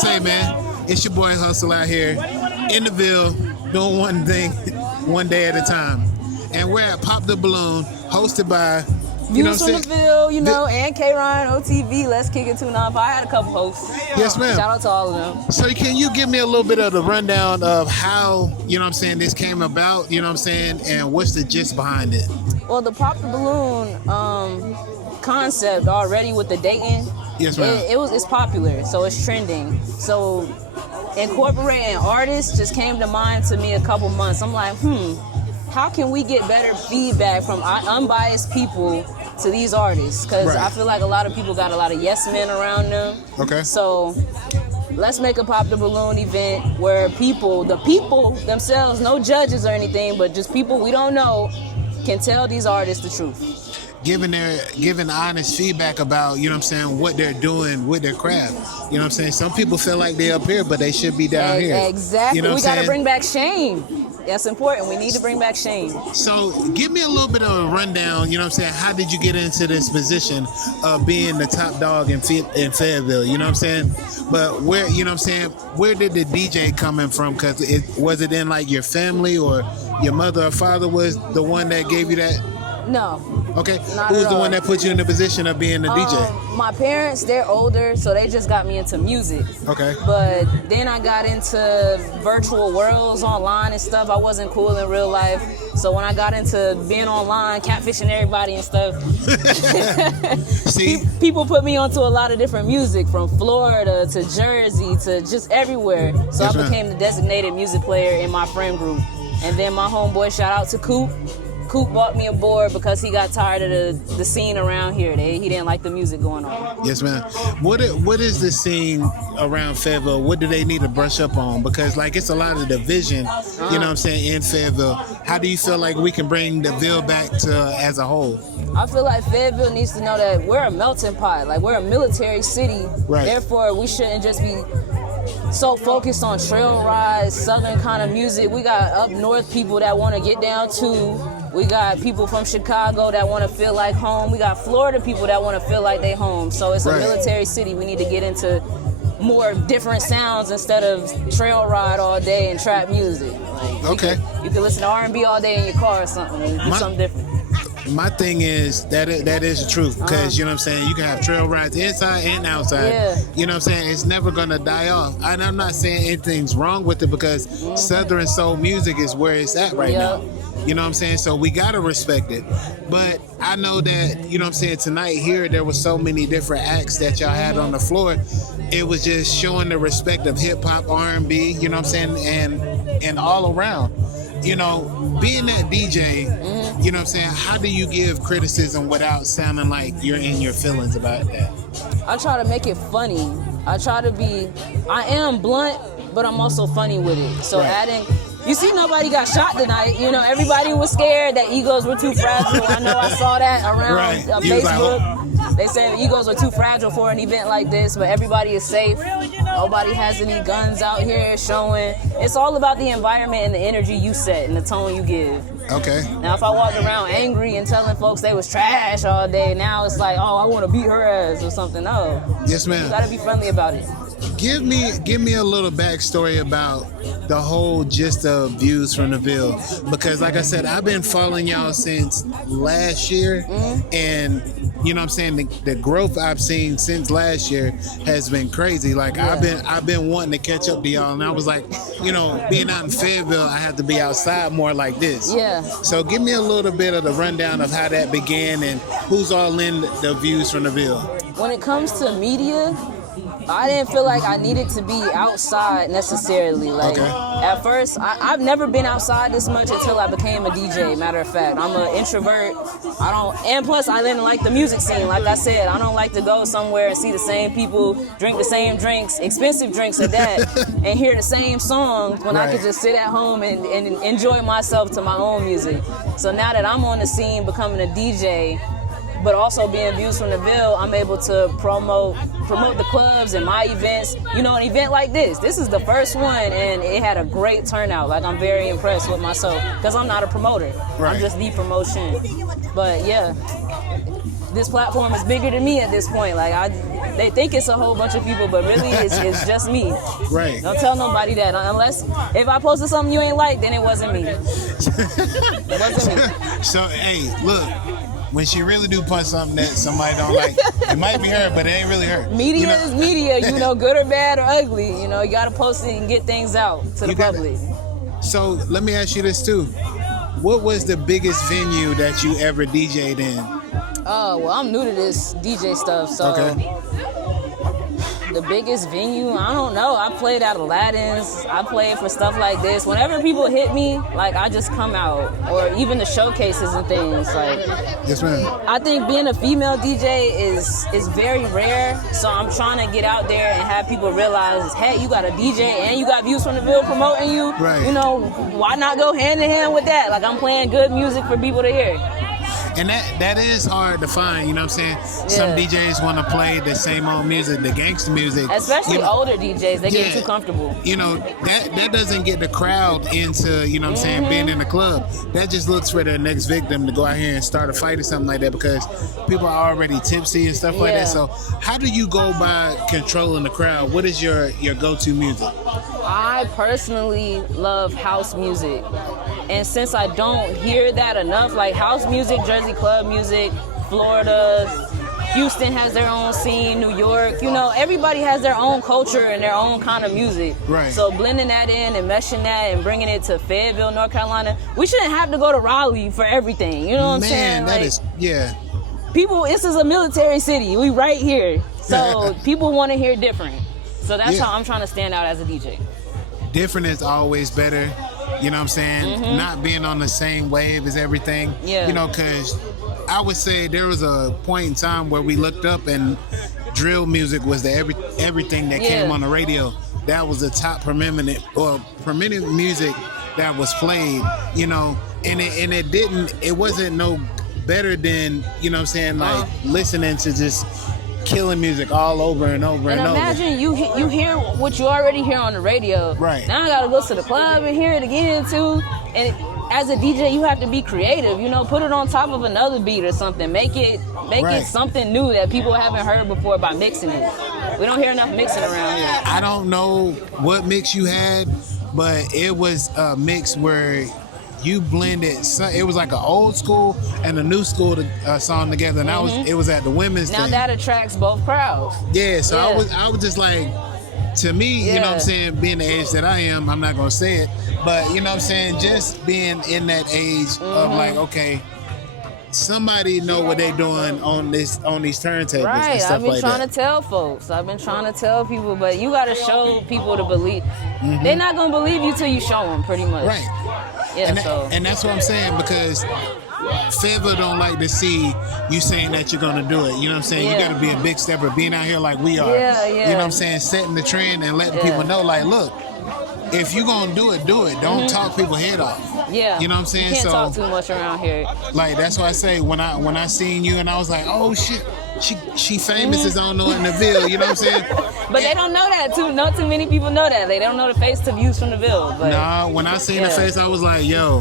say, man, it's your boy Hustle out here in the Ville, doing one thing, one day at a time. And we're at Pop the Balloon, hosted by, Views from the Ville, and K-Ryan, OTV, Let's Kick It 295. I had a couple hosts. Yes, ma'am. Shout out to all of them. So can you give me a little bit of the rundown of how, this came about, and what's the gist behind it? Well, the Pop the Balloon concept already with the dating, yes, ma'am. It's popular, so it's trending. So incorporating artists just came to mind to me a couple months. I'm like, how can we get better feedback from unbiased people to these artists? Because I feel like a lot of people got a lot of yes men around them. Okay. So let's make a Pop the Balloon event where the people themselves, no judges or anything, but just people we don't know, can tell these artists the truth. Giving honest feedback about, what they're doing with their craft. Some people feel like they're up here, but they should be down here. Exactly. We got to bring back shame. That's important. We need to bring back shame. So give me a little bit of a rundown, how did you get into this position of being the top dog in Fayetteville, But where, where did the DJ come in from? Because was it in like your family or your mother or father was the one that gave you that? No. Okay. Who's the one that put you in the position of being the DJ? My parents, they're older, so they just got me into music. Okay. But then I got into virtual worlds online and stuff. I wasn't cool in real life. So when I got into being online, catfishing everybody and stuff, See? people put me onto a lot of different music, from Florida to Jersey to just everywhere. So I became the designated music player in my friend group. And then my homeboy, shout out to Coop. Coop bought me a board because he got tired of the scene around here. He didn't like the music going on. Yes, ma'am. What is the scene around Fayetteville? What do they need to brush up on? Because it's a lot of division, in Fayetteville. How do you feel like we can bring the Ville back to as a whole? I feel like Fayetteville needs to know that we're a melting pot. Like, we're a military city. Right. Therefore, we shouldn't just be so focused on trail rides, southern kind of music. We got up north people that want to get down too. We got people from Chicago that want to feel like home. We got Florida people that want to feel like they home. So it's a military city. We need to get into more different sounds instead of trail ride all day and trap music. You can listen to R&B all day in your car or something and do something different. My thing is that is the truth, because you can have trail rides inside and outside. It's never gonna die off. And I'm not saying anything's wrong with it, because Southern soul music is where it's at right now. So we gotta respect it. But I know that, tonight here there was so many different acts that y'all had on the floor. It was just showing the respect of hip hop, R&B, and all around. Being that DJ, how do you give criticism without sounding like you're in your feelings about that? I try to make it funny. I am blunt, but I'm also funny with it. So adding, you see, nobody got shot tonight. Everybody was scared that egos were too fragile. I know I saw that around Facebook. They said egos are too fragile for an event like this, but everybody is safe. Nobody has any guns out here showing. It's all about the environment and the energy you set and the tone you give. Okay. Now, if I walked around angry and telling folks they was trash all day, now it's like, oh, I want to beat her ass or something. No. Yes, ma'am. You got to be friendly about it. Give me a little backstory about the whole gist of Views from the Ville, because like I said, I've been following y'all since last year, and the growth I've seen since last year has been crazy. Like I've been wanting to catch up to y'all, and I was like, being out in Fayetteville, I have to be outside more like this. Yeah. So give me a little bit of the rundown of how that began and who's all in the Views from the Ville. When it comes to media, I didn't feel like I needed to be outside necessarily. At first, I've never been outside this much until I became a DJ, matter of fact. I'm an introvert. And plus I didn't like the music scene. Like I said, I don't like to go somewhere and see the same people drink the same drinks, expensive drinks at that, and hear the same songs when I could just sit at home and enjoy myself to my own music. So now that I'm on the scene becoming a DJ, but also being Views from the Ville, I'm able to promote the clubs and my events. An event like this is the first one, and it had a great turnout. Like, I'm very impressed with myself, because I'm not a promoter. I'm just the promotion. But yeah. this platform is bigger than me at this point. Like they think it's a whole bunch of people, but really it's just me. Right. Don't tell nobody that unless if I posted something you ain't like, then it wasn't me. It wasn't me. So hey, look. When she really do post something that somebody don't like, it might be her, but it ain't really her. Media is media, good or bad or ugly. You gotta post it and get things out to the public. So let me ask you this too. What was the biggest venue that you ever DJ'd in? Oh, well, I'm new to this DJ stuff, so okay. The biggest venue, I don't know. I played at Aladdin's. I played for stuff like this. Whenever people hit me, like I just come out, or even the showcases and things. Like, yes, ma'am. I think being a female DJ is very rare. So I'm trying to get out there and have people realize, hey, you got a DJ and you got Views from the Ville promoting you. Right. Why not go hand in hand with that? Like I'm playing good music for people to hear. And that is hard to find, you know what I'm saying? Yeah. Some DJs want to play the same old music, the gangster music. Especially older DJs, they get too comfortable. That doesn't get the crowd into, you know what I'm saying, being in the club. That just looks for the next victim to go out here and start a fight or something like that because people are already tipsy and stuff like that. So how do you go by controlling the crowd? What is your go-to music? I personally love house music. And since I don't hear that enough, like house music, Jersey club music, Florida, Houston has their own scene, New York, everybody has their own culture and their own kind of music. Right. So blending that in and meshing that and bringing it to Fayetteville, North Carolina, we shouldn't have to go to Raleigh for everything. You know what I'm saying? Man, that is, yeah. People, this is a military city. We right here. So people want to hear different. So that's how I'm trying to stand out as a DJ. Different is always better. You know what I'm saying? Not being on the same wave as everything. Yeah. Because I would say there was a point in time where we looked up and drill music was the everything that came on the radio. That was the top permitted music that was played, and it wasn't no better than, you know what I'm saying, like listening to just killing music all over and over and over. And imagine you hear what you already hear on the radio. Right. Now I gotta go to the club and hear it again too. And as a DJ, you have to be creative. Put it on top of another beat or something. Make it something new that people haven't heard before by mixing it. We don't hear enough mixing around here. I don't know what mix you had, but it was a mix where you blended. It was like an old school and a new school song together, and it was at the women's. Now thing. that attracts both crowds. Yeah, so I was just like, to me, you know what I'm saying, being the age that I am, I'm not gonna say it, but you know what I'm saying, just being in that age of like, okay, somebody know what they're doing on these turntables right. and stuff I've been like trying that. to tell folks. I've been trying to tell people, but you got to show people to believe. They're not gonna believe you till you show them, pretty much. Right. Yeah. And that's what I'm saying, because Fayetteville don't like to see you saying that you're gonna do it. You know what I'm saying? You gotta be a big stepper, being out here like we are. Yeah. You know what I'm saying? Setting the trend and letting people know, like, look, if you're gonna do it, do it. Don't talk people's head off. Yeah. You know what I'm saying? You can't talk too much around here. Like, that's why I say, when I seen you and I was like, oh shit, she famous as I don't know in the Ville. You know what I'm saying? But they don't know that too. Not too many people know that. They don't know the face to Views from the Ville. But nah, when I seen the face, I was like, yo,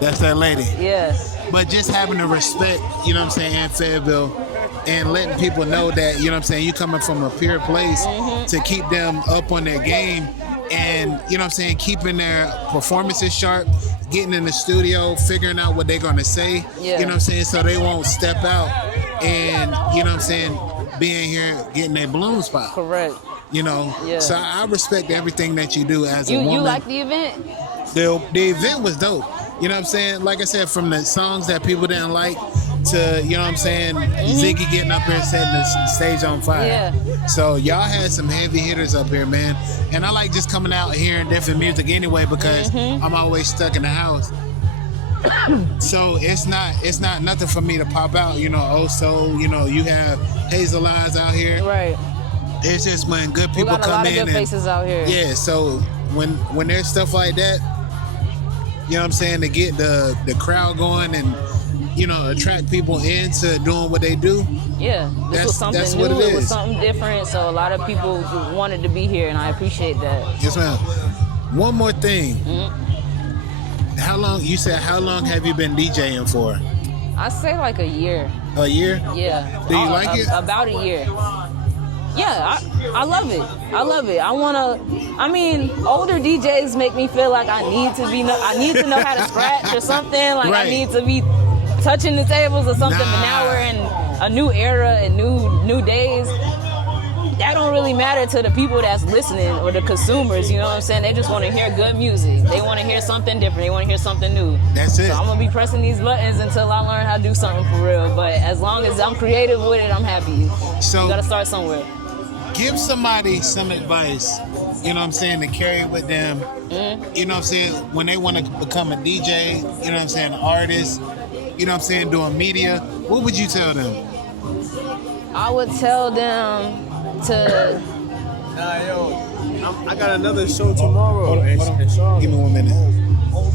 that's that lady. Yes. But just having the respect, you know what I'm saying, in Fayetteville, and letting people know that, you know what I'm saying, you coming from a pure place to keep them up on their game, and, you know what I'm saying, keeping their performances sharp, getting in the studio, figuring out what they're going to say, you know what I'm saying, so they won't step out and, you know what I'm saying, being here, getting their balloon spot. Correct. So I respect everything that you do as a woman. You like the event? The event was dope. You know what I'm saying? Like I said, from the songs that people didn't like to, you know what I'm saying, Ziggy getting up here and setting the stage on fire. Yeah. So y'all had some heavy hitters up here, man. And I like just coming out hearing different music anyway, because I'm always stuck in the house. So it's not nothing for me to pop out, you have Hazel Eyes out here. Right. It's just when good people come in. We got a lot of good faces out here. Yeah, so when there's stuff like that, you know what I'm saying, to get the crowd going and, attract people into doing what they do. Yeah, this was something that's new. what it is. It was something different, so a lot of people wanted to be here, and I appreciate that. Yes, ma'am. One more thing. How long have you been DJing for? I say like a year. A year? Yeah. Do you like it? About a year. Yeah, I love it. I love it. Older DJs make me feel like I need to know how to scratch or something. Like right. I need to be touching the tables or something. But now we're in a new era and new days. That don't really matter to the people that's listening or the consumers, you know what I'm saying? They just want to hear good music. They want to hear something different. They want to hear something new. That's it. So I'm going to be pressing these buttons until I learn how to do something for real. But as long as I'm creative with it, I'm happy. So you got to start somewhere. Give somebody some advice, you know what I'm saying, to carry with them, you know what I'm saying, when they want to become a DJ, you know what I'm saying, an artist, you know what I'm saying, doing media. What would you tell them? I would tell them to... I got another show tomorrow. Hold on. Give me 1 minute.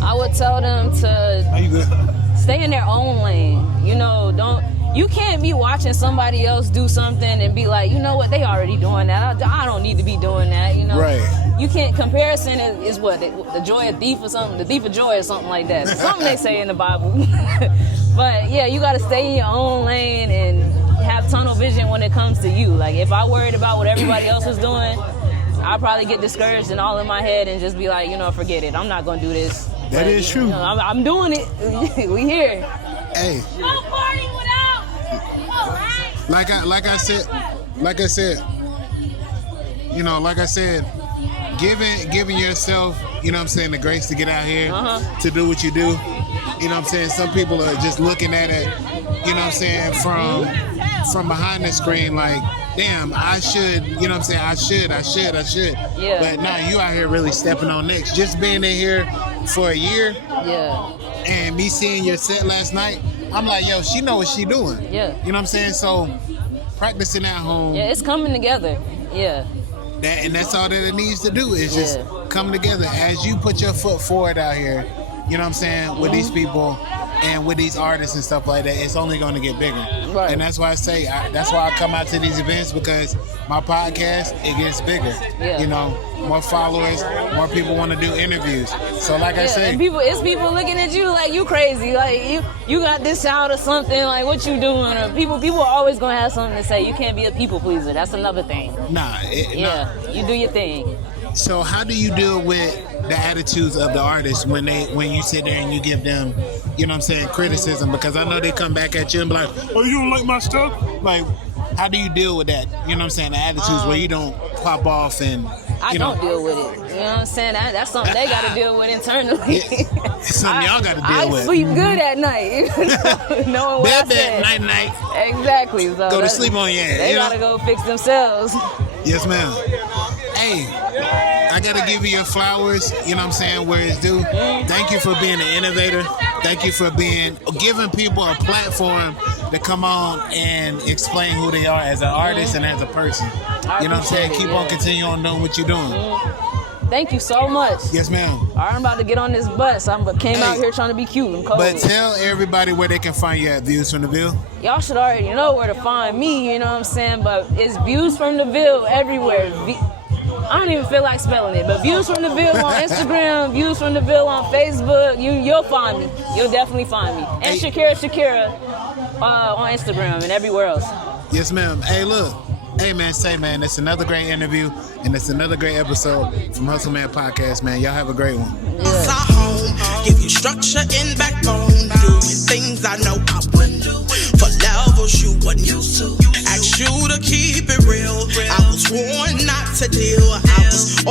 I would tell them to Are you good? stay in their own lane. You know, you can't be watching somebody else do something and be like, you know what, they already doing that. I don't need to be doing that, you know? Right. You can't, comparison is what, the joy of thief or something, the thief of joy or something like that. Something they say in the Bible. But yeah, you gotta stay in your own lane and have tunnel vision when it comes to you. Like if I worried about what everybody else was doing, I'd probably get discouraged and all in my head and just be like, you know, forget it. I'm not gonna do this. That is true. You know, I'm doing it. We here. Hey. No party without. Like I said, giving yourself, you know what I'm saying, the grace to get out here, to do what you do. You know what I'm saying? Some people are just looking at it, you know what I'm saying, from behind the screen like, damn, I should, you know what I'm saying, I should. Yeah. But now you out here really stepping on next. Just being in here for a year, and me seeing your set last night, I'm like, yo, she know what she doing. Yeah. You know what I'm saying? So practicing at home. Yeah, it's coming together. Yeah. And that's all that it needs to do is just come together. As you put your foot forward out here, you know what I'm saying, with these people and with these artists and stuff like that, it's only going to get bigger. Right. And that's why I say, that's why I come out to these events, because my podcast, it gets bigger. Yeah. You know, more followers, more people want to do interviews. So like I said, and it's people looking at you like you crazy, like you got this out or something, like what you doing? Or people are always gonna have something to say. You can't be a people pleaser. That's another thing. Nah. You do your thing. So how do you deal with the attitudes of the artists when you sit there and you give them, you know what I'm saying, criticism? Because I know they come back at you and be like, oh, you don't like my stuff? Like, how do you deal with that? You know what I'm saying, the attitudes where you don't pop off and I don't deal with it. You know what I'm saying? That's something they got to deal with internally. It's something y'all got to deal with. I sleep good at night. Knowing what I said. Night. Exactly. So go to sleep on your ass. They got to go fix themselves. Yes, ma'am. Hey, I got to give you your flowers, you know what I'm saying, where it's due. Thank you for being an innovator. Thank you for giving people a platform to come on and explain who they are as an artist and as a person. You know what I'm saying? Keep on continuing on doing what you're doing. Thank you so much. Yes, ma'am. All right, I'm about to get on this bus. I came out here trying to be cute and cold. But tell everybody where they can find you at Views from the Ville. Y'all should already know where to find me, you know what I'm saying? But it's Views from the Ville everywhere. I don't even feel like spelling it, but Views from the Ville on Instagram, Views from the Ville on Facebook. You'll find me. You'll definitely find me. And Shakira on Instagram and everywhere else. Yes, ma'am. Hey, look. Hey, man, it's another great interview, and it's another great episode from Hustle Man Podcast, man. Y'all have a great one. Give you structure and backbone. Doing things I know I wouldn't do. For levels you wasn't used to. Ask you to keep it real. I was warned not to deal. I was